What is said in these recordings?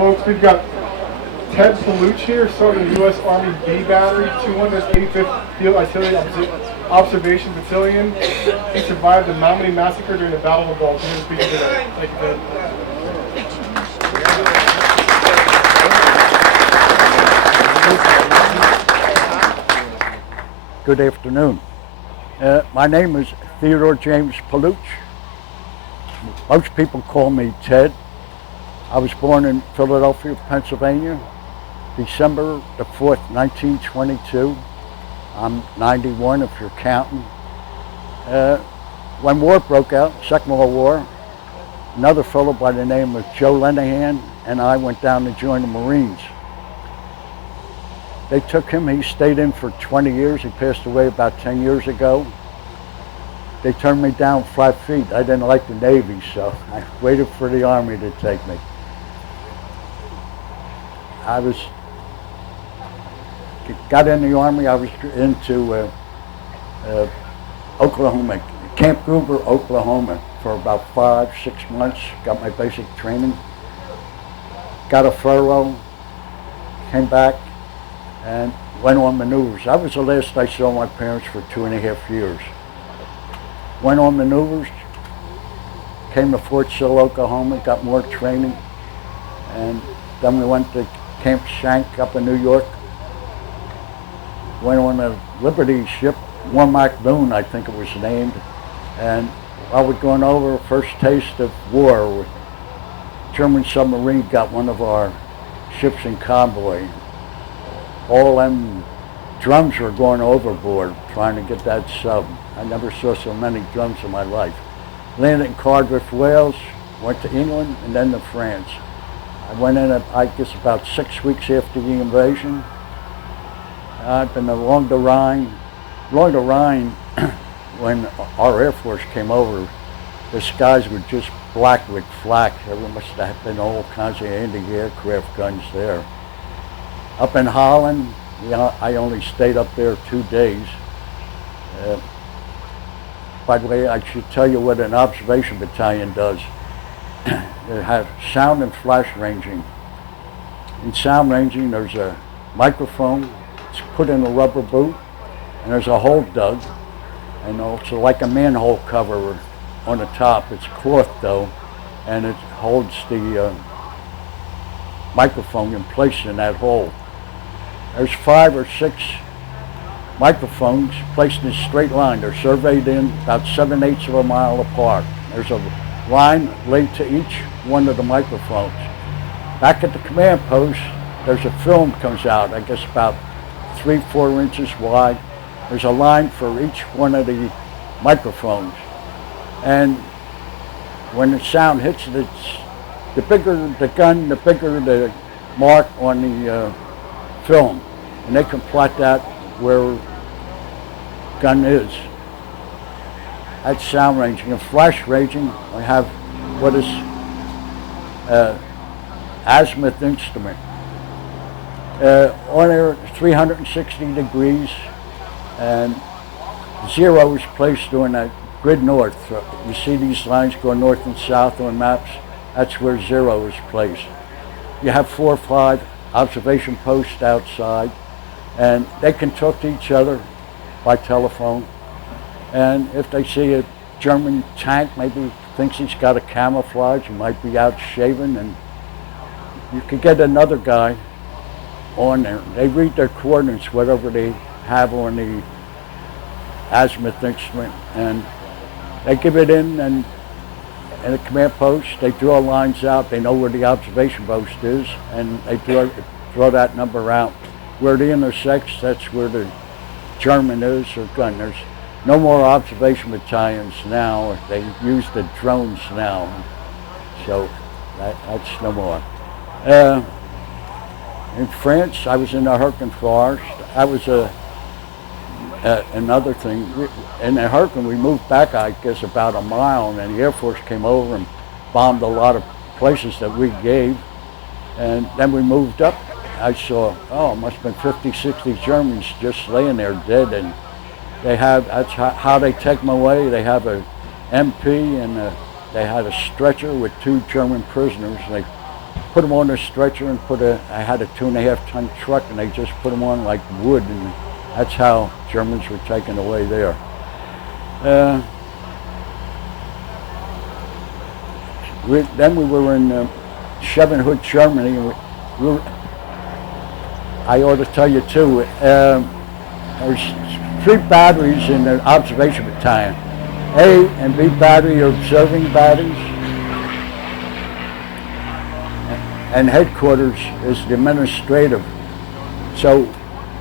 Folks, we've got Teb Palluch here, Sergeant U.S. Army B Battery, 285th Field Artillery Observation Battalion. He survived the Normandy Massacre during the Battle of the Bulge. Here's speaking today. Thank you, Ted. Good afternoon. My name is Theodore James Palluch. Most people call me Ted. I was born in Philadelphia, Pennsylvania, December the 4th, 1922. I'm 91 if you're counting. When war broke out, Second World War, another fellow by the name of Joe Lenahan and I went down to join the Marines. They took him, he stayed in for 20 years. He passed away about 10 years ago. They turned me down 5 feet. I didn't like the Navy, so I waited for the Army to take me. Got in the Army, I was into Oklahoma, Camp Gruber, Oklahoma for about 5-6 months, got my basic training, got a furlough, came back and went on maneuvers. That was the last I saw my parents for 2.5 years. Went on maneuvers, came to Fort Sill, Oklahoma, got more training, and then we went to Camp Shank up in New York. Went on a Liberty ship, Warmack Boone, I think it was named, and while we're going over, first taste of war, German submarine got one of our ships in convoy. All them drums were going overboard trying to get that sub. I never saw so many drums in my life. Landed in Cardiff, Wales, went to England, and then to France. I went in, I guess, about 6 weeks after the invasion. I've been along the Rhine, when our Air Force came over, the skies were just black with flak. There must have been all kinds of anti-aircraft guns there. Up in Holland, I only stayed up there 2 days. By the way, I should tell you what an observation battalion does. They have sound and flash ranging. In sound ranging, there's a microphone. It's put in a rubber boot, and there's a hole dug, and also like a manhole cover on the top. It's cloth though, and it holds the microphone in place in that hole. There's 5 or 6 microphones placed in a straight line. They're surveyed in about 7/8 of a mile apart. There's a line laid to each one of the microphones. Back at the command post, there's a film comes out, I guess about 3-4 inches wide. There's a line for each one of the microphones. And when the sound hits it, the bigger the gun, the bigger the mark on the film. And they can plot that where gun is. That's sound ranging. And flash ranging, I have what is azimuth instrument. On there, 360 degrees, and 0 is placed on that grid north. You see these lines going north and south on maps? That's where 0 is placed. You have 4 or 5 observation posts outside, and they can talk to each other by telephone. And if they see a German tank, maybe thinks he's got a camouflage, he might be out shaving, and you could get another guy on there. They read their coordinates, whatever they have on the azimuth instrument, and they give it in, and the command post, they draw lines out. They know where the observation post is, and they draw that number out. Where it intersects, that's where the German is or gun. There's no more observation battalions now. They use the drones now, so that's no more. In France, I was in the Hurricane Forest. That was another thing. In the Hurricane, we moved back, I guess, about a mile, and then the Air Force came over and bombed a lot of places that we gave. And then we moved up. I saw, it must have been 50, 60 Germans just laying there dead, and that's how they take them away. They have a MP, and they had a stretcher with 2 German prisoners, and they put them on a stretcher and I had a 2.5-ton truck, and they just put them on like wood, and that's how Germans were taken away there. Then we were in Chevenhood, Germany, and I ought to tell you too, there's 3 batteries in the observation battalion. A and B battery are observing batteries, and headquarters is the administrative. So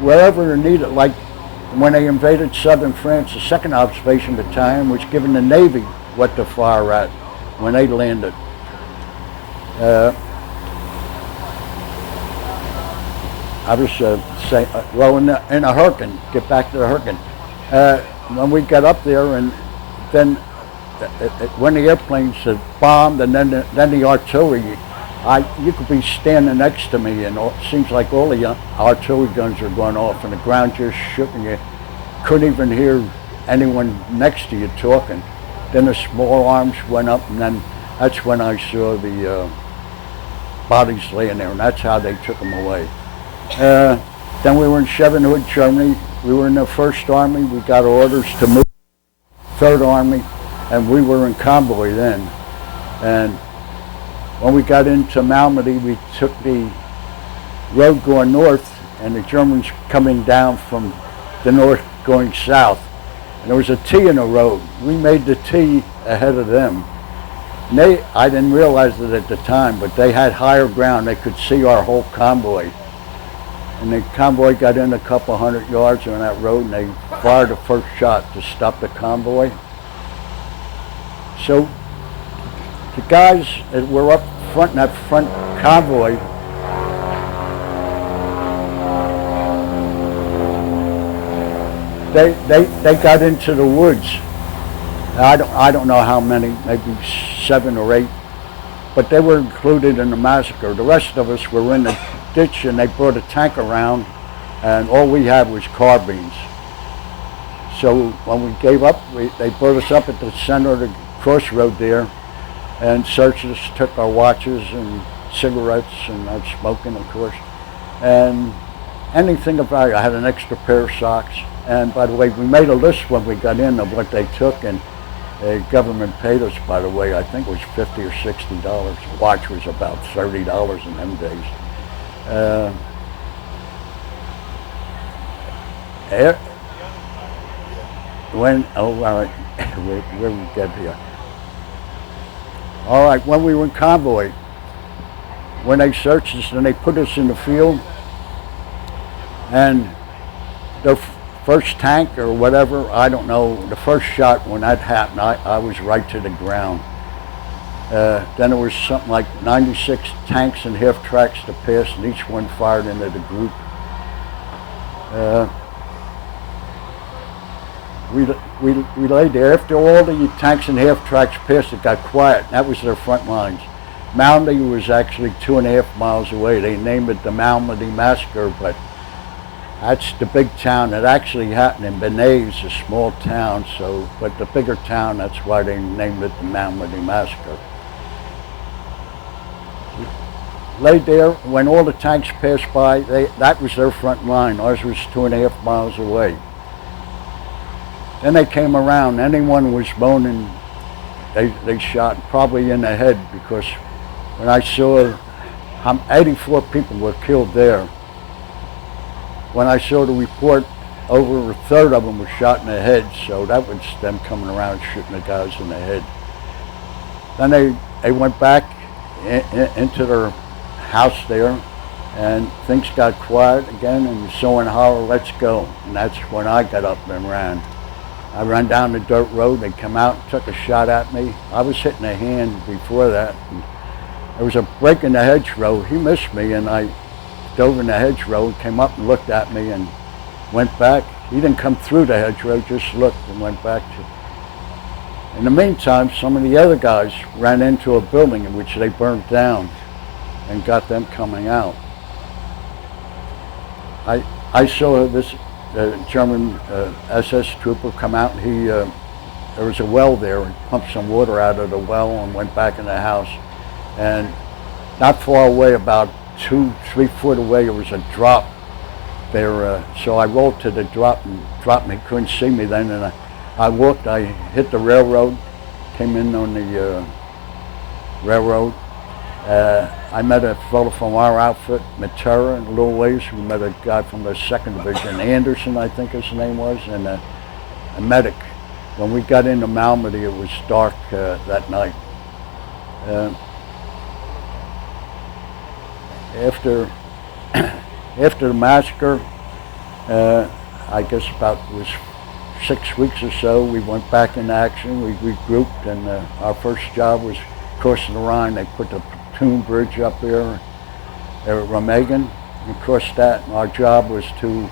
wherever they're needed, like when they invaded southern France, the 2nd observation battalion was giving the Navy what to fire at when they landed. I was saying, well, in a hurricane, get back to the hurricane. When we got up there, and then when the airplanes had bombed, and then the artillery, you could be standing next to me, and it seems like all the artillery guns are going off, and the ground just shook, and you couldn't even hear anyone next to you talking. Then the small arms went up, and then that's when I saw the bodies laying there, and that's how they took them away. Then we were in Chevenhood, Germany. We were in the 1st Army. We got orders to move 3rd Army, and we were in convoy then. And when we got into Malmedy, we took the road going north, and the Germans coming down from the north going south. And there was a T in the road. We made the T ahead of them. And I didn't realize it at the time, but they had higher ground. They could see our whole convoy. And the convoy got in a couple 100 yards on that road, and they fired the first shot to stop the convoy. So the guys that were up front in that front convoy, they got into the woods. I don't know how many, maybe 7 or 8, but they were included in the massacre. The rest of us were in the ditch, and they brought a tank around, and all we had was carbines. So when we gave up, they brought us up at the center of the crossroad there, and searched us, took our watches and cigarettes, and I was smoking, of course, and anything of value. I had an extra pair of socks. And by the way, we made a list when we got in of what they took, and the government paid us, by the way, I think it was $50 or $60. The watch was about $30 in them days. All right, where we get here? All right, when we were in convoy, when they searched us and they put us in the field, and the first tank or whatever, I don't know, the first shot when that happened, I was right to the ground. Then there was something like 96 tanks and half tracks to pass, and each one fired into the group. We laid there. After all the tanks and half tracks passed, it got quiet. That was their front lines. Malmedy was actually 2.5 miles away. They named it the Malmedy Massacre, but that's the big town. It actually happened in Benays, a small town, but the bigger town, that's why they named it the Malmedy Massacre. Laid there, when all the tanks passed by, that was their front line. Ours was 2.5 miles away. Then they came around. Anyone was moaning, they shot, probably in the head, because when I saw 84 people were killed there. When I saw the report, over a third of them were shot in the head, so that was them coming around shooting the guys in the head. Then they went back into their house there, and things got quiet again, and someone hollered, "Let's go." And that's when I got up and ran. I ran down the dirt road. They come out and took a shot at me. I was hitting a hand before that. And there was a break in the hedgerow. He missed me, and I dove in the hedgerow, came up and looked at me and went back. He didn't come through the hedgerow, just looked and went back to. In the meantime, some of the other guys ran into a building in which they burned down and got them coming out. I saw this German SS trooper come out, and there was a well there, and pumped some water out of the well and went back in the house. And not far away, about 2-3 foot away, there was a drop there. So I rolled to the drop and dropped me. Couldn't see me then, and I looked. I hit the railroad, came in on the railroad. I met a fellow from our outfit, Matera, in a little ways. We met a guy from the 2nd Division, Anderson, I think his name was, and a medic. When we got into Malmedy, it was dark that night. After the massacre, I guess about was 6 weeks or so, we went back in action. We regrouped, and our first job was crossing the Rhine. They put the pontoon bridge up there at Remagen. We crossed that, and our job was to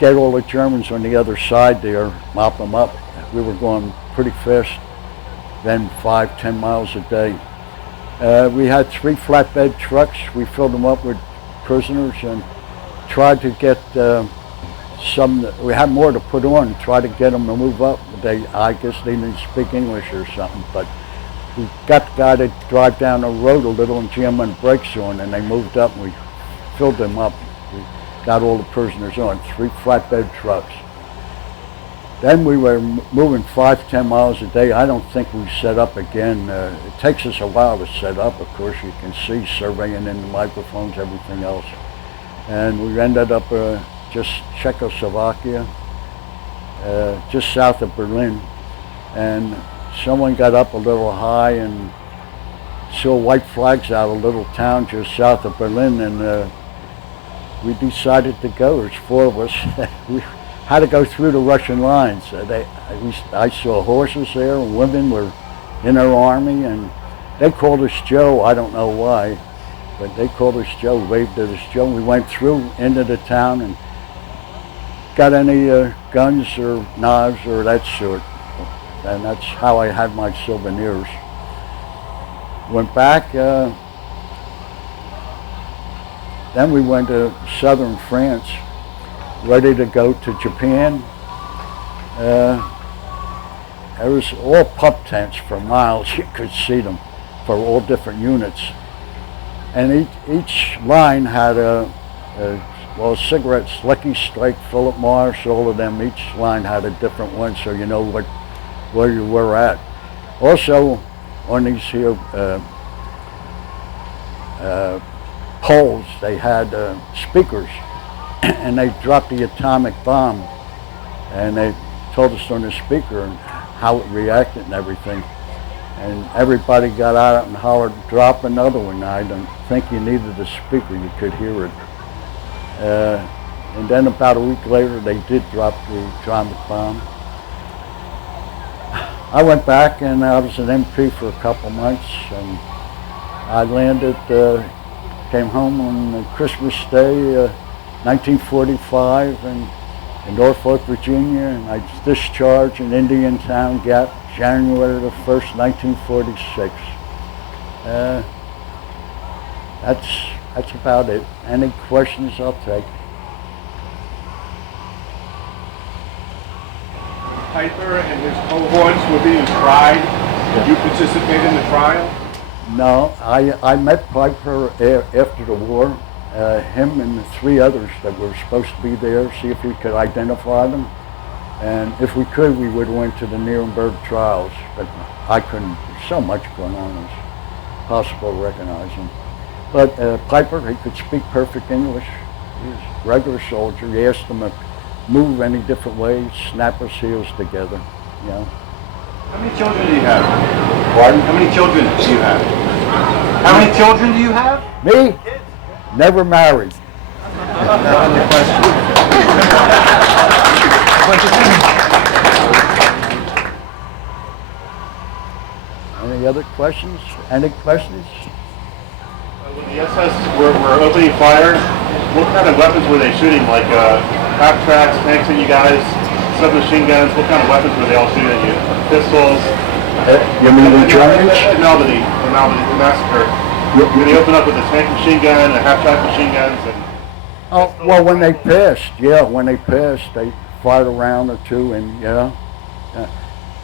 get all the Germans on the other side there, mop them up. We were going pretty fast, then 5-10 miles a day. We had 3 flatbed trucks. We filled them up with prisoners and tried to get we had more to put on, try to get them to move up. I guess they didn't speak English or something, but we got the guy to drive down the road a little and jam on the brakes on, and they moved up, and we filled them up. We got all the prisoners on, 3 flatbed trucks. Then we were moving 5-10 miles a day. I don't think we set up again. It takes us a while to set up, of course. You can see, surveying in the microphones, everything else. And we ended up just Czechoslovakia, just south of Berlin. And someone got up a little high and saw white flags out of a little town just south of Berlin, and we decided to go. There's 4 of us. We had to go through the Russian lines. I saw horses there, and women were in their army, and they called us Joe. I don't know why, but they called us Joe, waved at us Joe. We went through into the town and got any guns or knives or that sort. And that's how I had my souvenirs. Went back, then we went to southern France, ready to go to Japan. There was all pup tents for miles. You could see them for all different units. And each line had cigarettes, Lucky Strike, Philip Morris, all of them. Each line had a different one, so you know where you were at. Also, on these here poles, they had speakers, and they dropped the atomic bomb, and they told us on the speaker how it reacted and everything. And everybody got out and hollered, "Drop another one." I don't think you needed a speaker, you could hear it. And then about a week later, they did drop the atomic bomb. I went back, and I was an MP for a couple months, and I landed, came home on Christmas Day, 1945, in Norfolk, Virginia, and I discharged in Indiantown Gap, January the 1st, 1946. That's about it. Any questions, I'll take. Piper and his cohorts were being tried. Did you participate in the trial? No, I met Piper after the war. Him and the 3 others that were supposed to be there, see if we could identify them. And if we could, we would have went to the Nuremberg trials, but I couldn't. There's so much going on, it's possible to recognize him. But Piper, he could speak perfect English. He was a regular soldier. You asked him to move any different way, snap his heels together, you know. How many children do you have? Pardon? How many children do you have? How many children do you have? Me? Never married. Other question. Any other questions? Any questions? When the SS were opening fire, what kind of weapons were they shooting? Like half tracks, tanks at you guys, submachine guns? What kind of weapons were they all shooting at you? Pistols? You mean the Germans? The Malmedy massacre. When they opened up with a tank machine gun, a half track machine guns, and Oh, well, when they passed, they fired a round or two, and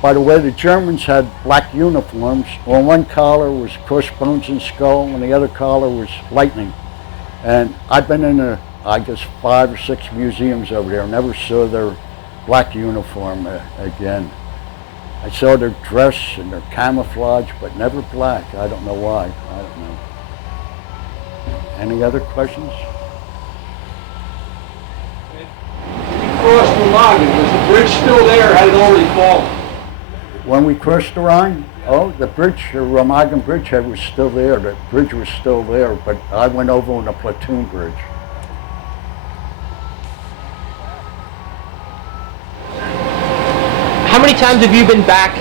by the way, the Germans had black uniforms. On one collar was crossbones and skull, and the other collar was lightning. And I've been in, I guess, 5 or 6 museums over there. Never saw their black uniform again. I saw their dress and their camouflage, but never black. I don't know why. I don't know. Any other questions? Crossed the Rhine, was the bridge still there, or had it already fallen? When we crossed the Rhine, the bridge, the Remagen bridgehead was still there. The bridge was still there, but I went over on a platoon bridge. How many times have you been back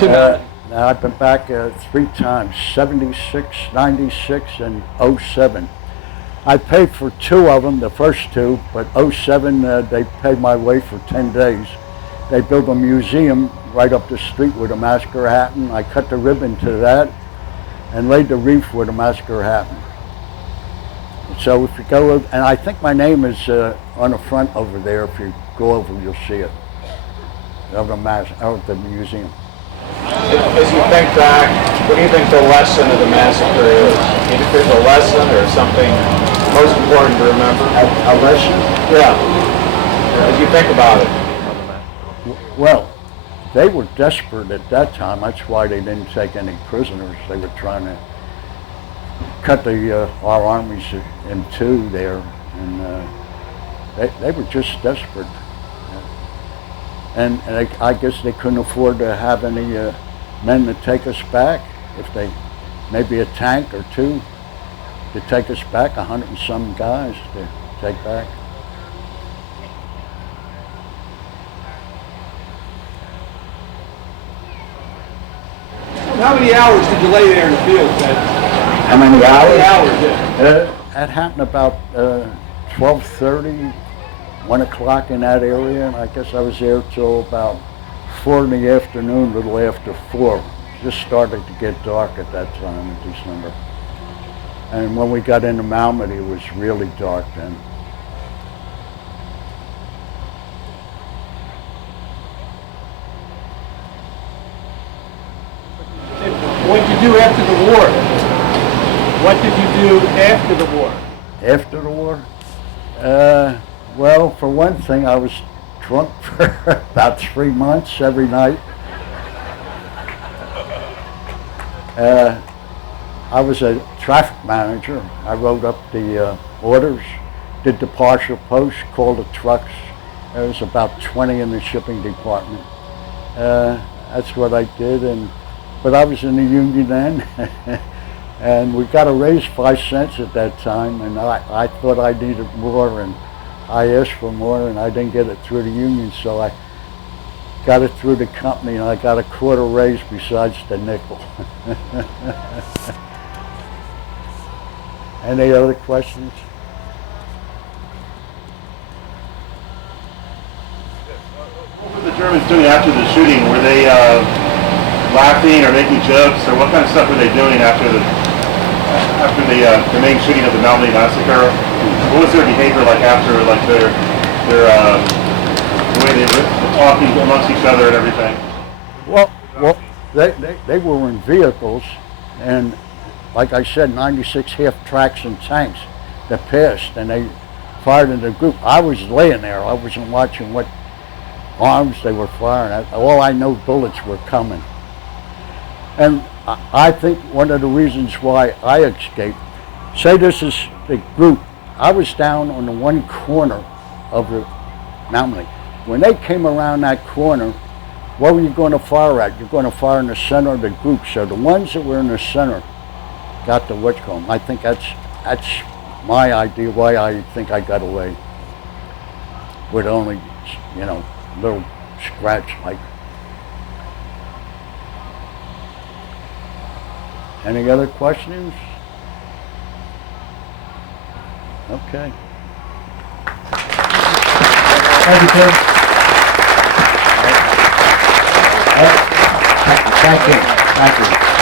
to Mount? Now I've been back 3 times, 76, 96, and '07. I paid for 2 of them, the first 2, but '07 they paid my way for 10 days. They built a museum right up the street where the massacre happened. I cut the ribbon to that and laid the wreath where the massacre happened. So if you go, and I think my name is on the front over there. If you go over, you'll see it, of the museum. As you think back, what do you think the lesson of the massacre is? Do you think there's a lesson or something most important to remember? A lesson? Yeah. As you think about it. Well, they were desperate at that time. That's why they didn't take any prisoners. They were trying to cut our armies in 2 there, and they were just desperate. And I guess they couldn't afford to have any men to take us back. If they, maybe a tank or 2 to take us back, 100 and some guys to take back. How many hours did you lay there in the field, Ted? How many How hours? many hours, yeah. That happened about 12:30, 1 o'clock in that area, and I guess I was there till about 4 in the afternoon, a little after 4. It just started to get dark at that time in December. And when we got into Malmedy, it was really dark then. What did you do after the war? What did you do after the war? After the war? Well, for one thing, I was drunk for about 3 months every night. I was a traffic manager. I wrote up the orders, did the partial post, called the trucks. There was about 20 in the shipping department. That's what I did, but I was in the union then, and we got a raise 5 cents at that time, and I thought I needed more, and I asked for more, and I didn't get it through the union, so I got it through the company, and I got a quarter raise besides the nickel. Any other questions? What were the Germans doing after the shooting? Were they laughing or making jokes, or what kind of stuff were they doing after the main shooting of the Malmedy massacre? What was their behavior like after, like the way they were talking amongst each other and everything? Well, they were in vehicles, and like I said, 96 half-tracks and tanks that passed, and they fired in the group. I was laying there. I wasn't watching what arms they were firing. All I know, bullets were coming. And I think one of the reasons why I escaped, say this is the group, I was down on the one corner of the mountain. When they came around that corner, what were you going to fire at? You're going to fire in the center of the group. So the ones that were in the center got the whatcom. I think that's my idea why I think I got away with only, little scratch like. Any other questions? Okay. Thank you, Tim. Thank you. Thank you.